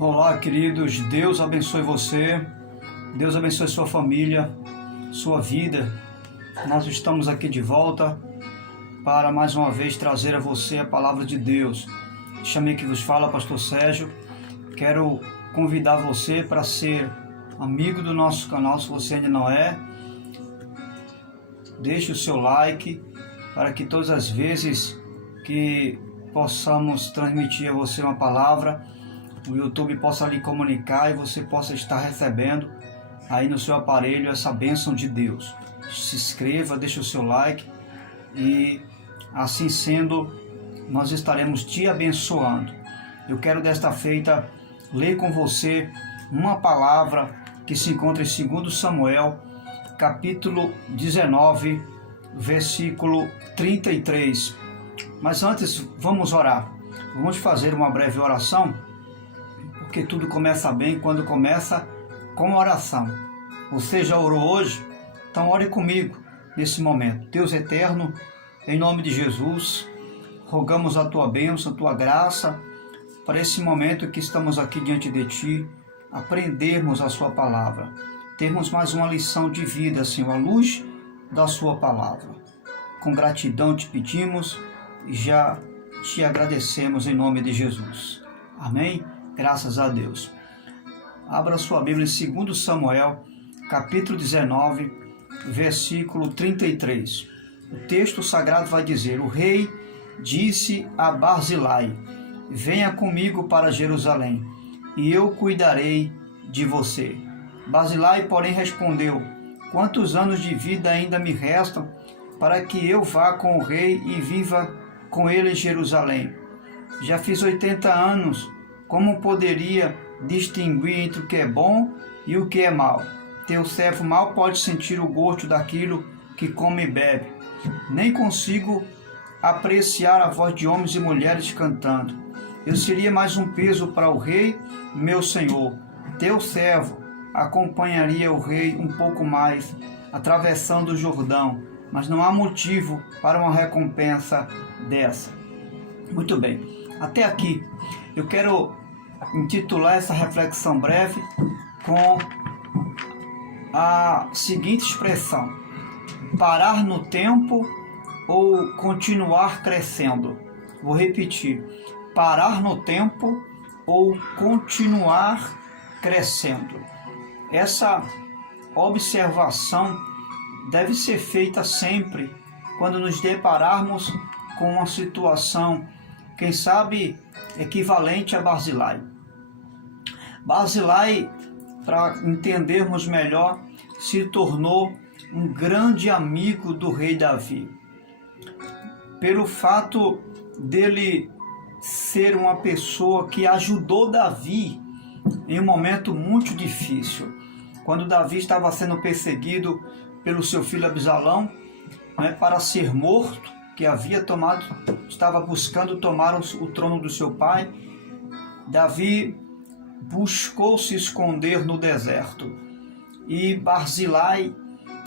Olá, queridos, Deus abençoe você, Deus abençoe sua família, sua vida. Nós estamos aqui de volta para mais uma vez trazer a você a palavra de Deus. Chamei que vos fala, Pastor Sérgio. Quero convidar você para ser amigo do nosso canal, se você ainda não é. Deixe o seu like para que todas as vezes que possamos transmitir a você uma palavra, o YouTube possa lhe comunicar e você possa estar recebendo aí no seu aparelho essa bênção de Deus. Se inscreva, deixe o seu like e assim sendo, nós estaremos te abençoando. Eu quero desta feita ler com você uma palavra que se encontra em 2 Samuel, capítulo 19, versículo 33. Mas antes, vamos orar. Vamos fazer uma breve oração, porque tudo começa bem quando começa com oração. Você já orou hoje? Então ore comigo nesse momento. Deus eterno, em nome de Jesus, rogamos a tua bênção, a tua graça, para esse momento que estamos aqui diante de ti, aprendermos a sua palavra, termos mais uma lição de vida, Senhor, à luz da sua palavra. Com gratidão te pedimos e já te agradecemos em nome de Jesus. Amém? Graças a Deus. Abra sua Bíblia em 2 Samuel, capítulo 19, versículo 33. O texto sagrado vai dizer: o rei disse a Barzilai: venha comigo para Jerusalém, e eu cuidarei de você. Barzilai, porém, respondeu: quantos anos de vida ainda me restam para que eu vá com o rei e viva com ele em Jerusalém? Já fiz 80 anos. Como poderia distinguir entre o que é bom e o que é mal? Teu servo mal pode sentir o gosto daquilo que come e bebe. Nem consigo apreciar a voz de homens e mulheres cantando. Eu seria mais um peso para o rei, meu senhor. Teu servo acompanharia o rei um pouco mais, atravessando o Jordão, mas não há motivo para uma recompensa dessa. Muito bem, até aqui eu quero intitular essa reflexão breve com a seguinte expressão: parar no tempo ou continuar crescendo. Vou repetir: parar no tempo ou continuar crescendo. Essa observação deve ser feita sempre quando nos depararmos com uma situação, quem sabe, equivalente a Barzilai. Barzilai, para entendermos melhor, se tornou um grande amigo do rei Davi. Pelo fato dele ser uma pessoa que ajudou Davi em um momento muito difícil. Quando Davi estava sendo perseguido pelo seu filho Absalão, para ser morto, que estava buscando tomar o trono do seu pai, Davi buscou se esconder no deserto. E Barzilai,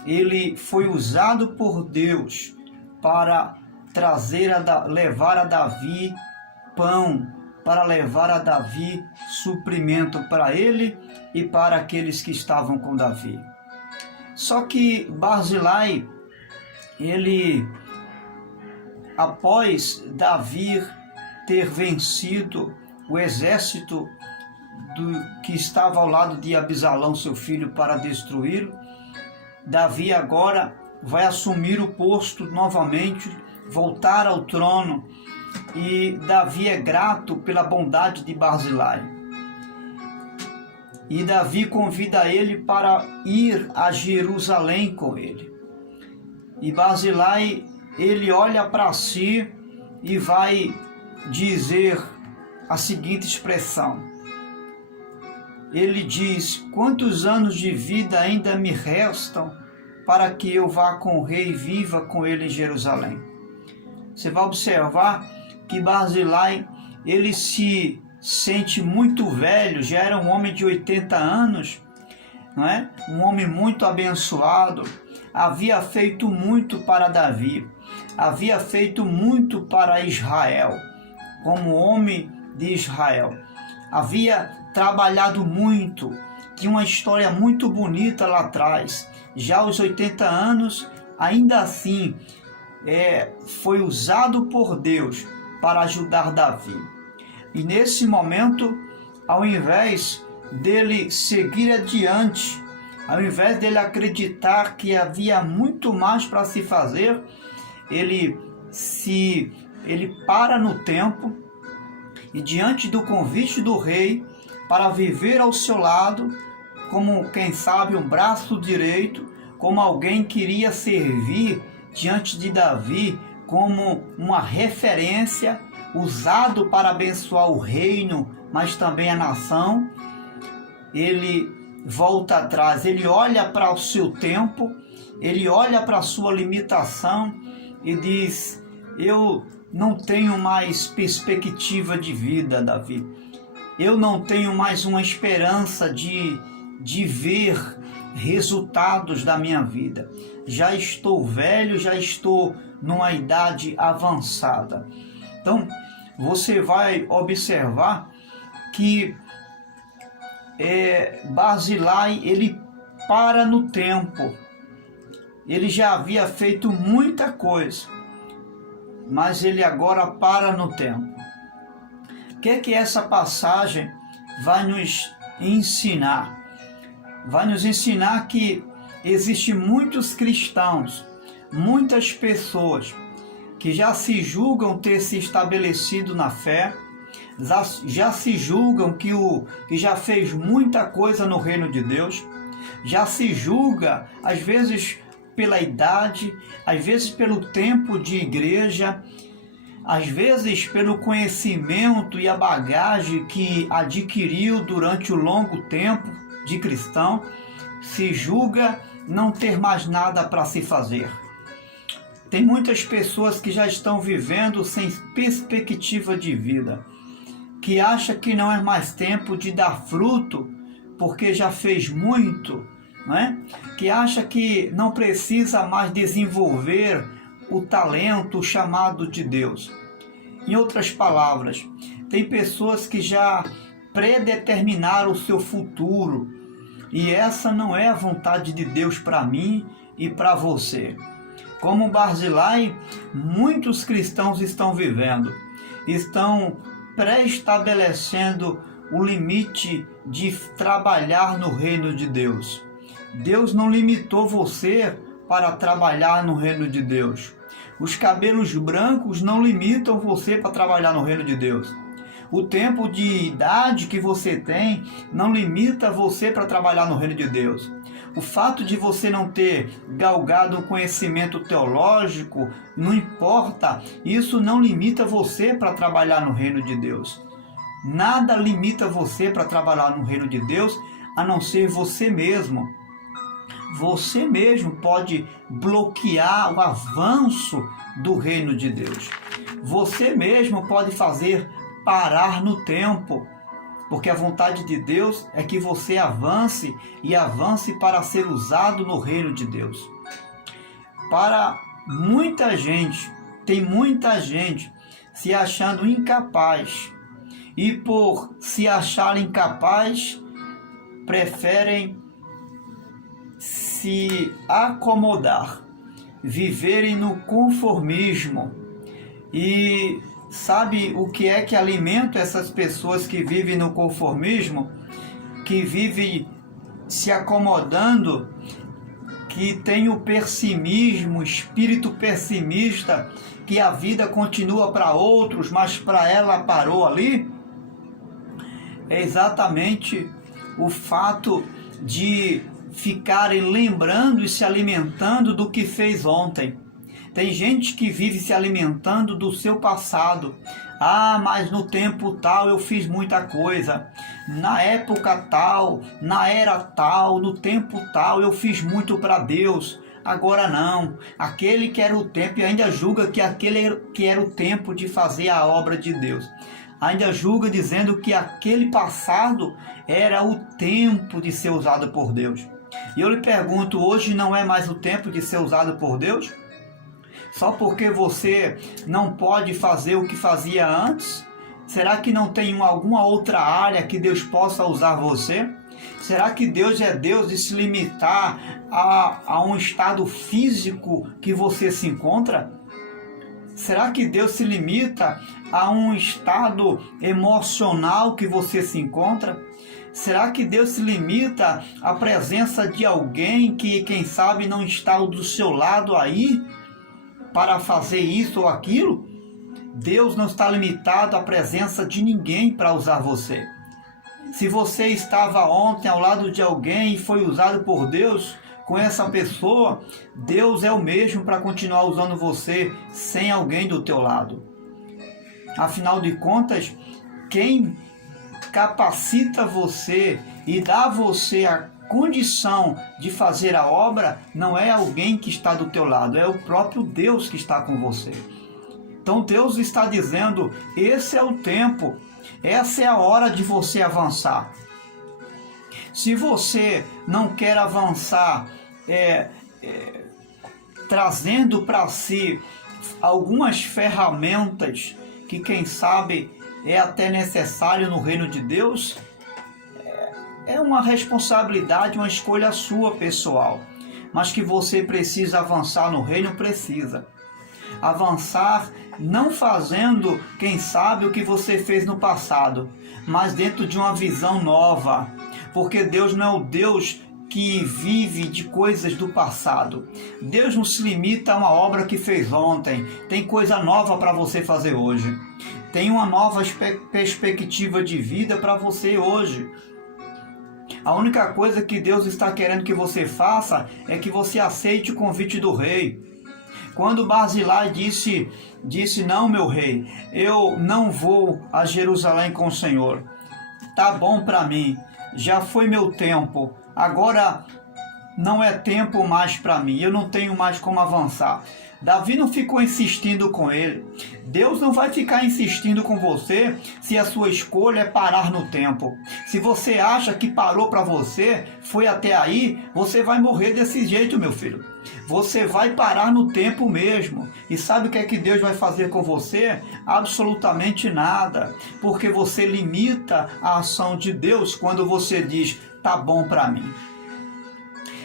ele foi usado por Deus para levar a Davi pão, para levar a Davi suprimento para ele e para aqueles que estavam com Davi. Só que Barzilai, ele, após Davi ter vencido o exército que estava ao lado de Absalão, seu filho, para destruí-lo, Davi agora vai assumir o posto novamente, voltar ao trono, e Davi é grato pela bondade de Barzilai. E Davi convida ele para ir a Jerusalém com ele. E Barzilai, ele olha para si e vai dizer a seguinte expressão. Ele diz: quantos anos de vida ainda me restam para que eu vá com o rei e viva com ele em Jerusalém? Você vai observar que Barzilai, ele se sente muito velho, já era um homem de 80 anos, não é? Um homem muito abençoado, havia feito muito para Davi, havia feito muito para Israel, como homem de Israel. havia trabalhado muito, tinha uma história muito bonita lá atrás. Já aos 80 anos, ainda assim, foi usado por Deus para ajudar Davi. E nesse momento, ao invés dele seguir adiante, ao invés dele acreditar que havia muito mais para se fazer, ele para no tempo e, diante do convite do rei para viver ao seu lado, como quem sabe um braço direito, como alguém que iria servir diante de Davi como uma referência, usado para abençoar o reino, mas também a nação, ele volta atrás, ele olha para o seu tempo, ele olha para a sua limitação e diz: eu não tenho mais perspectiva de vida, Davi. Eu não tenho mais uma esperança de ver resultados da minha vida. Já estou velho, já estou numa idade avançada. Então, você vai observar que Barzilai, ele para no tempo. Ele já havia feito muita coisa, mas ele agora para no tempo. O que essa passagem vai nos ensinar? Vai nos ensinar que existem muitos cristãos, muitas pessoas que já se julgam ter se estabelecido na fé, já se julgam que já fez muita coisa no reino de Deus, já se julga, às vezes pela idade, às vezes pelo tempo de igreja, às vezes pelo conhecimento e a bagagem que adquiriu durante o longo tempo de cristão, se julga não ter mais nada para se fazer. Tem muitas pessoas que já estão vivendo sem perspectiva de vida, que acha que não é mais tempo de dar fruto porque já fez muito, né? Que acha que não precisa mais desenvolver o talento, o chamado de Deus. Em outras palavras, tem pessoas que já predeterminaram o seu futuro, e essa não é a vontade de Deus para mim e para você. Como Barzilai, muitos cristãos estão vivendo, estão pré-estabelecendo o limite de trabalhar no reino de Deus. Deus não limitou você para trabalhar no reino de Deus. Os cabelos brancos não limitam você para trabalhar no reino de Deus. O tempo de idade que você tem não limita você para trabalhar no reino de Deus. O fato de você não ter galgado um conhecimento teológico, não importa, isso não limita você para trabalhar no reino de Deus. Nada limita você para trabalhar no reino de Deus, a não ser você mesmo. Você mesmo pode bloquear o avanço do reino de Deus. Você mesmo pode fazer parar no tempo, porque a vontade de Deus é que você avance e avance para ser usado no reino de Deus. Para muita gente, tem muita gente se achando incapaz, e por se achar incapaz, preferem se acomodar, viverem no conformismo. E sabe o que é que alimenta essas pessoas que vivem no conformismo, que vivem se acomodando, que tem o pessimismo, o espírito pessimista, que a vida continua para outros, mas para ela parou ali? É exatamente o fato de ficarem lembrando e se alimentando do que fez ontem. Tem gente que vive se alimentando do seu passado. Ah, mas no tempo tal eu fiz muita coisa. Na época tal, na era tal, no tempo tal eu fiz muito para Deus. Agora não. Aquele que era o tempo e ainda julga que aquele que era o tempo de fazer a obra de Deus. Ainda julga dizendo que aquele passado era o tempo de ser usado por Deus. E eu lhe pergunto, hoje não é mais o tempo de ser usado por Deus? Só porque você não pode fazer o que fazia antes, Será que não tem alguma outra área que Deus possa usar você? Será que Deus é Deus de se limitar a um estado físico que você se encontra? Será que Deus se limita a um estado emocional que você se encontra? Será que Deus se limita à presença de alguém que, quem sabe, não está do seu lado aí para fazer isso ou aquilo? Deus não está limitado à presença de ninguém para usar você. Se você estava ontem ao lado de alguém e foi usado por Deus com essa pessoa, Deus é o mesmo para continuar usando você sem alguém do teu lado. Afinal de contas, quem capacita você e dá a você a condição de fazer a obra não é alguém que está do teu lado, é o próprio Deus que está com você. Então Deus está dizendo, esse é o tempo, essa é a hora de você avançar. Se você não quer avançar trazendo para si algumas ferramentas que, quem sabe, é até necessário no reino de Deus, é uma responsabilidade, uma escolha sua pessoal. Mas que você precisa avançar no reino, precisa. Avançar não fazendo, quem sabe, o que você fez no passado, mas dentro de uma visão nova. Porque Deus não é o Deus que vive de coisas do passado. Deus não se limita a uma obra que fez ontem. Tem coisa nova para você fazer hoje. Tem uma nova perspectiva de vida para você hoje. A única coisa que Deus está querendo que você faça é que você aceite o convite do rei. Quando Barzilai disse, não, meu rei, eu não vou a Jerusalém com o Senhor. Tá bom para mim, já foi meu tempo, agora não é tempo mais para mim, eu não tenho mais como avançar. Davi não ficou insistindo com ele. Deus não vai ficar insistindo com você se a sua escolha é parar no tempo. Se você acha que parou para você, foi até aí, você vai morrer desse jeito, meu filho. Você vai parar no tempo mesmo. E sabe o que é que Deus vai fazer com você? Absolutamente nada. Porque você limita a ação de Deus quando você diz, tá bom para mim.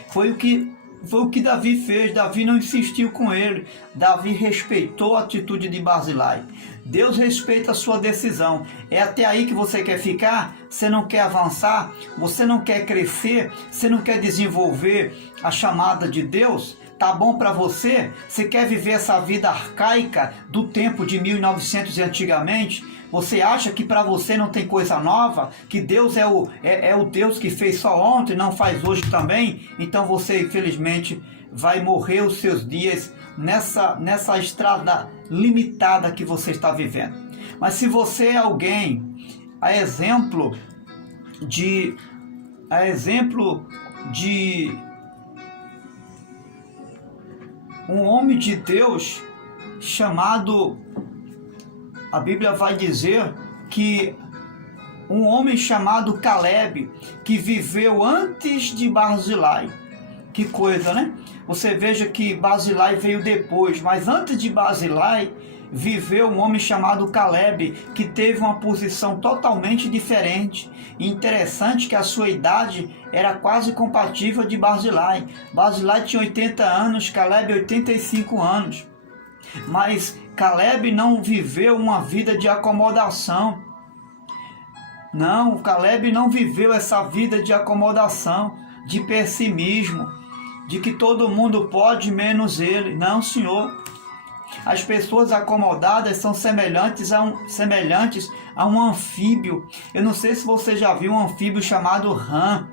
Foi o que Davi fez. Davi não insistiu com ele. Davi respeitou a atitude de Barzilai. Deus respeita a sua decisão. É até aí que você quer ficar? Você não quer avançar? Você não quer crescer? Você não quer desenvolver a chamada de Deus? Tá bom para você? Você quer viver essa vida arcaica do tempo de 1900 e antigamente? Você acha que para você não tem coisa nova? Que Deus é o Deus que fez só ontem, não faz hoje também? Então você, infelizmente, vai morrer os seus dias nessa estrada limitada que você está vivendo. Mas se você é alguém, a exemplo de um homem de Deus chamado, a Bíblia vai dizer que um homem chamado Caleb, que viveu antes de Barzilai. Que coisa, né? Você veja que Barzilai veio depois, mas antes de Barzilai viveu um homem chamado Caleb, que teve uma posição totalmente diferente. E interessante que a sua idade era quase compatível de Barzilai. Barzilai tinha 80 anos, Caleb 85 anos. Mas Caleb não viveu uma vida de acomodação. Não, Caleb não viveu essa vida de acomodação, de pessimismo, de que todo mundo pode menos ele. Não, senhor. As pessoas acomodadas são semelhantes a um anfíbio. Eu não sei se você já viu um anfíbio chamado rã.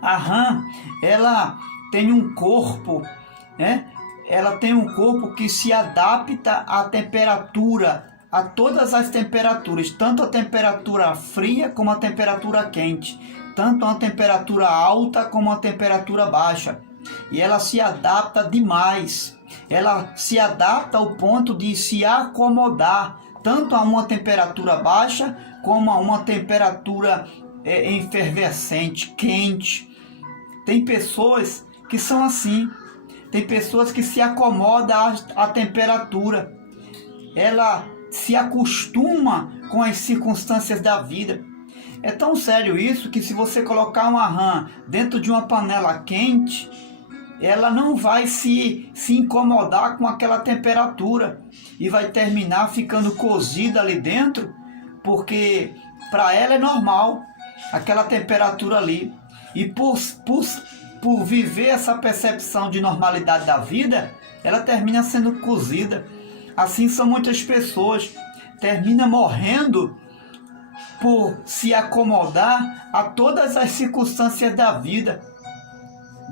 A rã, ela tem um corpo, né? Ela tem um corpo que se adapta à temperatura, a todas as temperaturas, tanto a temperatura fria como a temperatura quente, tanto a temperatura alta como a temperatura baixa. E ela se adapta demais. Ela se adapta ao ponto de se acomodar tanto a uma temperatura baixa como a uma temperatura efervescente, quente. Tem pessoas que são assim. Tem pessoas que se acomodam à temperatura. Ela se acostuma com as circunstâncias da vida. É tão sério isso que se você colocar uma rã dentro de uma panela quente, ela não vai se incomodar com aquela temperatura e vai terminar ficando cozida ali dentro, porque para ela é normal aquela temperatura ali. E por viver essa percepção de normalidade da vida, ela termina sendo cozida. Assim são muitas pessoas, terminam morrendo por se acomodar a todas as circunstâncias da vida.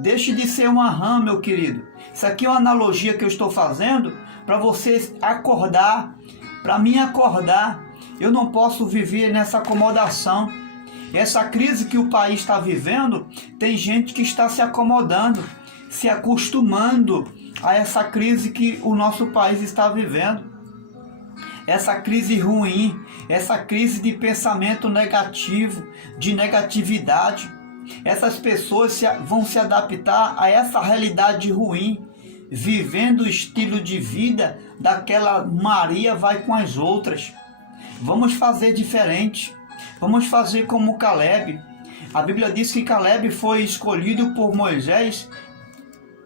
Deixe de ser uma rã, meu querido. Isso aqui é uma analogia que eu estou fazendo para você acordar, para mim acordar. Eu não posso viver nessa acomodação. Essa crise que o país está vivendo, tem gente que está se acomodando, se acostumando a essa crise que o nosso país está vivendo. Essa crise ruim, essa crise de pensamento negativo, de negatividade. Essas pessoas vão se adaptar a essa realidade ruim, vivendo o estilo de vida daquela Maria vai com as outras. Vamos fazer diferente. Vamos fazer como Caleb. A Bíblia diz que Caleb foi escolhido por Moisés,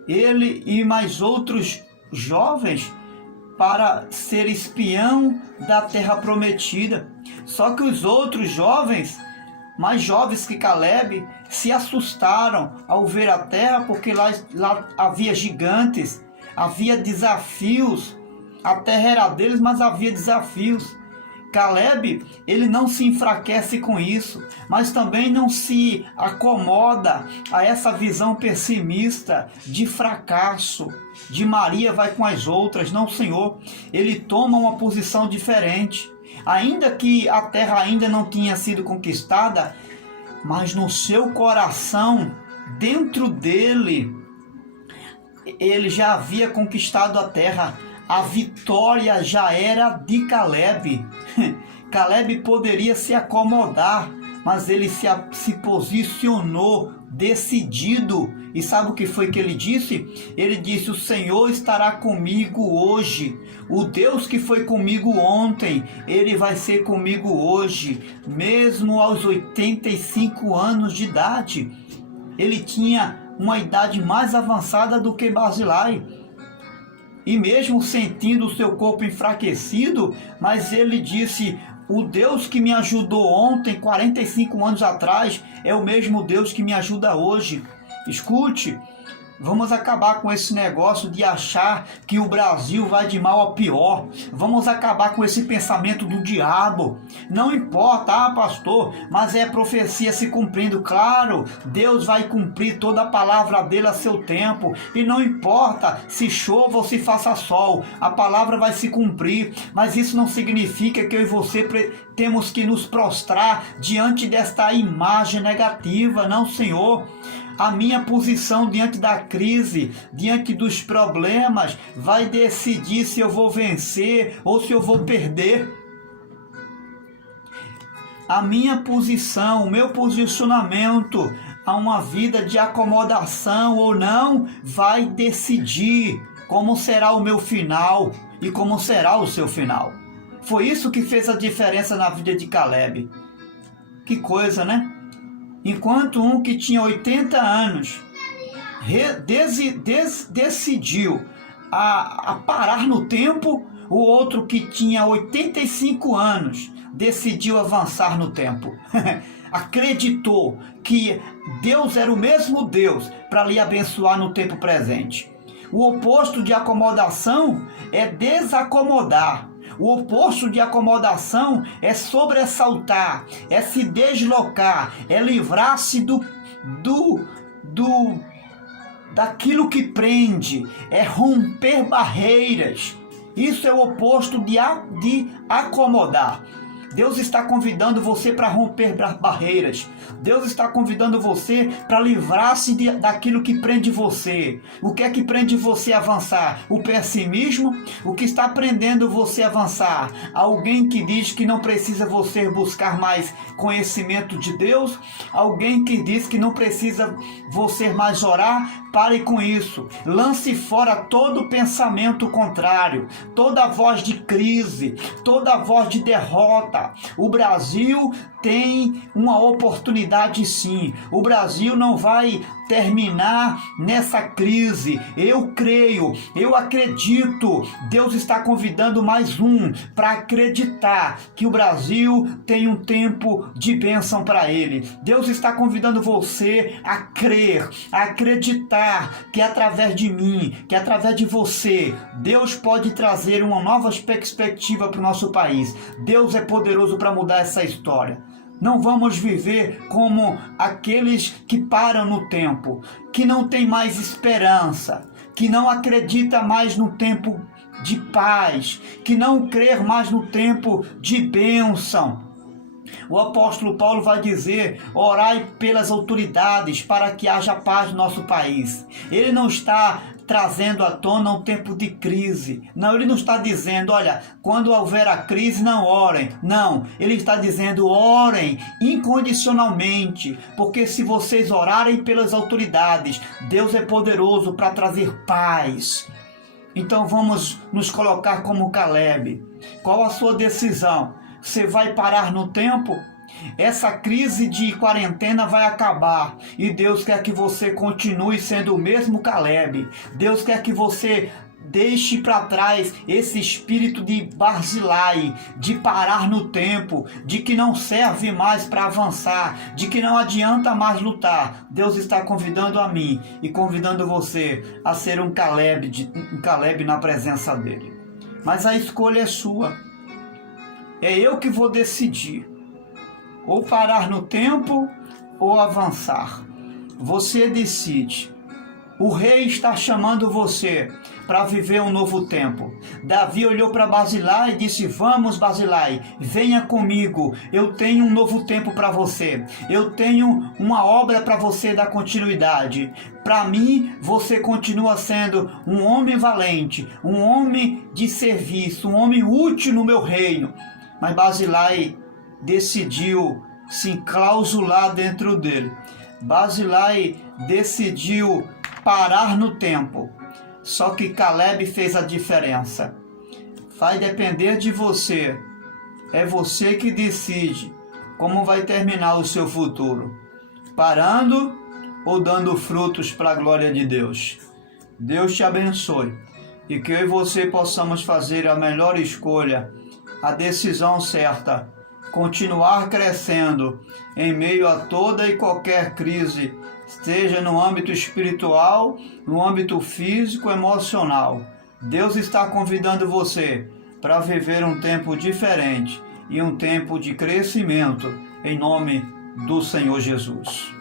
ele e mais outros jovens, para ser espião da terra prometida. Só que os outros jovens, mais jovens que Caleb, se assustaram ao ver a terra, porque lá havia gigantes, havia desafios. A terra era deles, mas havia desafios. Caleb, ele não se enfraquece com isso, mas também não se acomoda a essa visão pessimista de fracasso, de Maria vai com as outras. Não, Senhor, ele toma uma posição diferente. Ainda que a terra ainda não tinha sido conquistada, mas no seu coração, dentro dele, ele já havia conquistado a terra. A vitória já era de Caleb. Caleb poderia se acomodar, mas ele se posicionou decidido. E sabe o que foi que ele disse? Ele disse: o Senhor estará comigo hoje. O Deus que foi comigo ontem, ele vai ser comigo hoje. Mesmo aos 85 anos de idade. Ele tinha uma idade mais avançada do que Barzilai. E mesmo sentindo o seu corpo enfraquecido, mas ele disse: o Deus que me ajudou ontem, 45 anos atrás, é o mesmo Deus que me ajuda hoje. Escute, vamos acabar com esse negócio de achar que o Brasil vai de mal a pior. Vamos acabar com esse pensamento do diabo. Não importa, pastor, mas é profecia se cumprindo. Claro, Deus vai cumprir toda a palavra dele a seu tempo. E não importa se chova ou se faça sol, a palavra vai se cumprir. Mas isso não significa que eu e você temos que nos prostrar diante desta imagem negativa. Não, Senhor. A minha posição diante da crise, diante dos problemas, vai decidir se eu vou vencer ou se eu vou perder. A minha posição, o meu posicionamento a uma vida de acomodação ou não, vai decidir como será o meu final e como será o seu final. Foi isso que fez a diferença na vida de Caleb. Que coisa, né? Enquanto um que tinha 80 anos decidiu a parar no tempo, o outro que tinha 85 anos decidiu avançar no tempo. Acreditou que Deus era o mesmo Deus para lhe abençoar no tempo presente. O oposto de acomodação é desacomodar. O oposto de acomodação é sobressaltar, é se deslocar, é livrar-se daquilo que prende, é romper barreiras. Isso é o oposto de acomodar. Deus está convidando você para romper barreiras. Deus está convidando você para livrar-se daquilo que prende você. O que é que prende você a avançar? O pessimismo? O que está prendendo você a avançar? Alguém que diz que não precisa você buscar mais conhecimento de Deus? Alguém que diz que não precisa você mais orar? Pare com isso. Lance fora todo pensamento contrário, toda voz de crise, toda voz de derrota. acreditar. O Brasil tem uma oportunidade sim. O Brasil não vai terminar nessa crise. Eu creio, eu acredito. Deus está convidando mais um para acreditar que o Brasil tem um tempo de bênção para ele. Deus está convidando você a crer, a acreditar que através de mim, que através de você, Deus pode trazer uma nova perspectiva para o nosso país. Deus é poderoso para mudar essa história. Não vamos viver como aqueles que param no tempo, que não tem mais esperança, que não acredita mais no tempo de paz, que não crê mais no tempo de bênção. O apóstolo Paulo vai dizer: orai pelas autoridades para que haja paz no nosso país. Ele não está trazendo à tona um tempo de crise. Não, ele não está dizendo, olha, quando houver a crise, não orem. Não, ele está dizendo, orem incondicionalmente, porque se vocês orarem pelas autoridades, Deus é poderoso para trazer paz. Então vamos nos colocar como Caleb. Qual a sua decisão? Você vai parar no tempo? Essa crise de quarentena vai acabar e Deus quer que você continue sendo o mesmo Caleb. Deus quer que você deixe para trás esse espírito de Barzilai, de parar no tempo, de que não serve mais para avançar, de que não adianta mais lutar. Deus está convidando a mim e convidando você a ser um Caleb na presença dele. Mas a escolha é sua. É eu que vou decidir. Ou parar no tempo ou avançar. Você decide. O rei está chamando você para viver um novo tempo. Davi olhou para Barzilai e disse: vamos, Barzilai, venha comigo. Eu tenho um novo tempo para você. Eu tenho uma obra para você dar continuidade. Para mim, você continua sendo um homem valente, um homem de serviço, um homem útil no meu reino. Mas Barzilai decidiu se enclausular dentro dele. Barzilai decidiu parar no tempo. Só que Caleb fez a diferença. Vai depender de você. É você que decide como vai terminar o seu futuro. Parando ou dando frutos para a glória de Deus. Deus te abençoe. E que eu e você possamos fazer a melhor escolha, a decisão certa, continuar crescendo em meio a toda e qualquer crise, seja no âmbito espiritual, no âmbito físico, emocional. Deus está convidando você para viver um tempo diferente e um tempo de crescimento, em nome do Senhor Jesus.